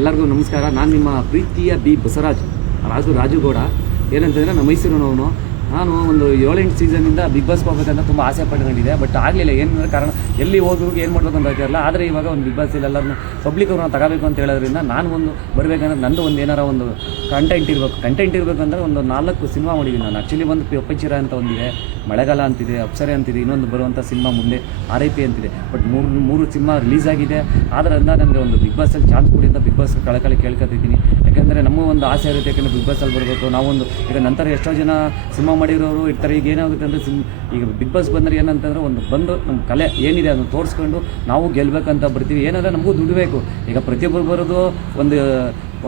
ಎಲ್ಲರಿಗೂ ನಮಸ್ಕಾರ. ನಾನು ನಿಮ್ಮ ಪ್ರೀತಿಯ ಬಿ ಬಸವರಾಜ್ ರಾಜುಗೌಡ. ಏನಂತಂದರೆ ನಮ್ಮ ಮೈಸೂರಿನವನು. ನಾನು ಒಂದು 7-8 ಸೀಸನ್ನಿಂದ ಬಿಗ್ ಬಾಸ್ ಹೋಗ್ಬೇಕಂತ ತುಂಬ ಆಸೆ ಪಟ್ಕೊಂಡಿದ್ದೆ. ಬಟ್ ಆಗಲಿಲ್ಲ. ಏನಂದರೆ ಕಾರಣ ಎಲ್ಲಿ ಹೋಗ್ಬೇಕು ಏನು ಮಾಡಬೇಕು ಅಂತ ಹೇಳ್ತಿರಲ್ಲ. ಆದರೆ ಇವಾಗ ಒಂದು ಬಿಗ್ ಬಾಸ್ ಎಲ್ಲರನ್ನೂ ಪಬ್ಲಿಕ್ ಅವ್ರನ್ನ ತಗೋಬೇಕು ಅಂತ ಹೇಳೋದ್ರಿಂದ ನಾನು ಒಂದು ಬರಬೇಕಂದ್ರೆ ನಂದು ಒಂದು ಏನಾರ ಒಂದು ಕಂಟೆಂಟ್ ಇರಬೇಕು ಅಂದರೆ ಒಂದು 4 ಸಿನಿಮಾ ಮಾಡಿದ್ದೀನಿ ನಾನು. ಆ್ಯಕ್ಚುಲಿ ಒಂದು ಪಪ್ಪಚಿರ ಅಂತ ಒಂದಿದೆ, ಮಳೆಗಾಲ ಅಂತಿದೆ, ಅಪ್ಸರೆ ಅಂತಿದೆ, ಇನ್ನೊಂದು ಬರುವಂಥ ಸಿನಿಮಾ ಮುಂದೆ RIP ಅಂತಿದೆ. ಬಟ್ ಮೂರು ಸಿನಿಮಾ ರಿಲೀಸ್ ಆಗಿದೆ. ಆದ್ದರಿಂದ ನನಗೆ ಒಂದು ಬಿಗ್ ಬಾಸಲ್ಲಿ ಚಾನ್ಸ್ ಕೊಡಿ ಅಂತ ಬಿಗ್ ಬಾಸ್ ಕಳಕಳಿ ಕೇಳ್ಕೊತಿದ್ದೀನಿ. ಯಾಕೆಂದರೆ ನಮ್ಮ ಒಂದು ಆಸೆ ಇರುತ್ತೆ. ಯಾಕೆಂದರೆ ಬಿಗ್ ಬಾಸಲ್ಲಿ ಬರಬೇಕು ನಾವೊಂದು. ಈಗ ನಂತರ ಎಷ್ಟೋ ಜನ ಸಿನಿಮಾ ಮಾಡಿರೋರು ಇರ್ತಾರೆ. ಈಗ ಏನಾಗುತ್ತೆ ಅಂದರೆ ಈಗ ಬಿಗ್ ಬಾಸ್ ಬಂದರೆ ಏನಂತಂದರೆ ಒಂದು ಬಂದು ನಮ್ಮ ಕಲೆ ಏನಿದೆ ಅದನ್ನು ತೋರಿಸ್ಕೊಂಡು ನಾವು ಗೆಲ್ಲಬೇಕಂತ ಬರ್ತೀವಿ. ಏನಂದರೆ ನಮಗೂ ದುಡ್ಡು ಬೇಕು. ಈಗ ಪ್ರತಿಯೊಬ್ಬರು ಬರೋದು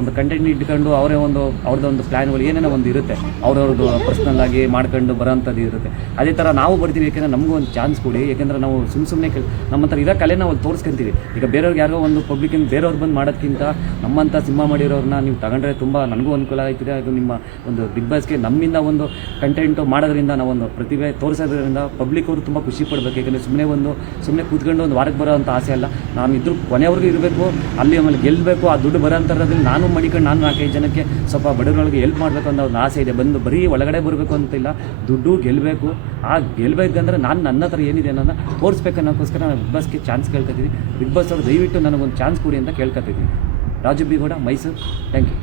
ಒಂದು ಕಂಟೆಂಟ್ ಇಟ್ಕೊಂಡು ಅವ್ರದ್ದೊಂದು ಪ್ಲ್ಯಾನ್ಗಳು ಏನೇನೋ ಒಂದು ಇರುತ್ತೆ. ಅವ್ರವ್ರದ್ದು ಪರ್ಸ್ನಲ್ ಆಗಿ ಮಾಡ್ಕೊಂಡು ಬರೋಂಥದ್ದು ಇರುತ್ತೆ. ಅದೇ ಥರ ನಾವು ಬರ್ತೀವಿ. ಯಾಕೆಂದರೆ ನಮಗೂ ಒಂದು ಚಾನ್ಸ್ ಕೊಡಿ. ಯಾಕೆಂದರೆ ನಾವು ಸುಮ್ಮನೆ ನಮ್ಮ ಹತ್ರ ಇರೋ ಕಲೆ ನಾವು ತೋರಿಸ್ಕೊಂತೀವಿ. ಈಗ ಬೇರೆಯವ್ರಿಗೆ ಯಾರೋ ಒಂದು ಪಬ್ಲಿಕ್ಕಿಂದ ಬೇರೆಯವ್ರು ಬಂದು ಮಾಡೋದಕ್ಕಿಂತ ನಮ್ಮಂಥ ಸಿನಿಮಾ ಮಾಡಿರೋರನ್ನ ನೀವು ತಗೊಂಡ್ರೆ ತುಂಬ ನನಗೂ ಅನುಕೂಲ ಆಯ್ತಿದೆ. ಅದು ನಿಮ್ಮ ಒಂದು ಬಿಗ್ ಬಾಸ್ಗೆ ನಮ್ಮಿಂದ ಒಂದು ಕಂಟೆಂಟು ಮಾಡೋದ್ರಿಂದ ನಾವೊಂದು ಪ್ರತಿಭೆ ತೋರಿಸೋದ್ರಿಂದ ಪಬ್ಲಿಕ್ ಅವರು ತುಂಬ ಖುಷಿ ಪಡಬೇಕು. ಯಾಕೆಂದರೆ ಸುಮ್ಮನೆ ಕೂತ್ಕೊಂಡು ಒಂದು ವಾರಕ್ಕೆ ಬರೋ ಅಂಥ ಆಸೆ ಅಲ್ಲ. ನಾನು ಇದ್ರ ಕೊನೆಯವ್ರಿಗೂ ಇರಬೇಕು, ಅಲ್ಲಿ ಆಮೇಲೆ ಗೆಲ್ಲಬೇಕು. ಆ ದುಡ್ಡು ಬರೋ ಅಂಥದ್ರಲ್ಲಿ ನಾನು ಮಾಡಿಕೊಂಡು ನಾನು 4-5 ಜನಕ್ಕೆ ಸ್ವಲ್ಪ ಬಡವರೊಳಗೆ ಹೆಲ್ಪ್ ಮಾಡಬೇಕು ಅನ್ನೋ ಒಂದು ಆಸೆ ಇದೆ. ಬರೀ ಒಳಗಡೆ ಬರಬೇಕು ಅಂತಿಲ್ಲ, ದುಡ್ಡು ಗೆಲ್ಲಬೇಕು. ಆ ಗೆಲ್ಲಬೇಕಂದ್ರೆ ನನ್ನ ಹತ್ರ ಏನಿದೆ ಅನ್ನೋದನ್ನ ತೋರಿಸ್ಬೇಕು ಅನ್ನೋಕ್ಕೋಸ್ಕರ ನಾನು ಬಿಗ್ ಬಾಸ್ಗೆ ಚಾನ್ಸ್ ಕೇಳ್ಕೊತೀನಿ. ಬಿಗ್ ಬಾಸ್ ಅವರು ದಯವಿಟ್ಟು ನನಗೊಂದು ಚಾನ್ಸ್ ಕೊಡಿ ಅಂತ ಕೇಳ್ಕೊತಿದ್ದೀನಿ. Raju B Gowda, Mysuru. Thank you.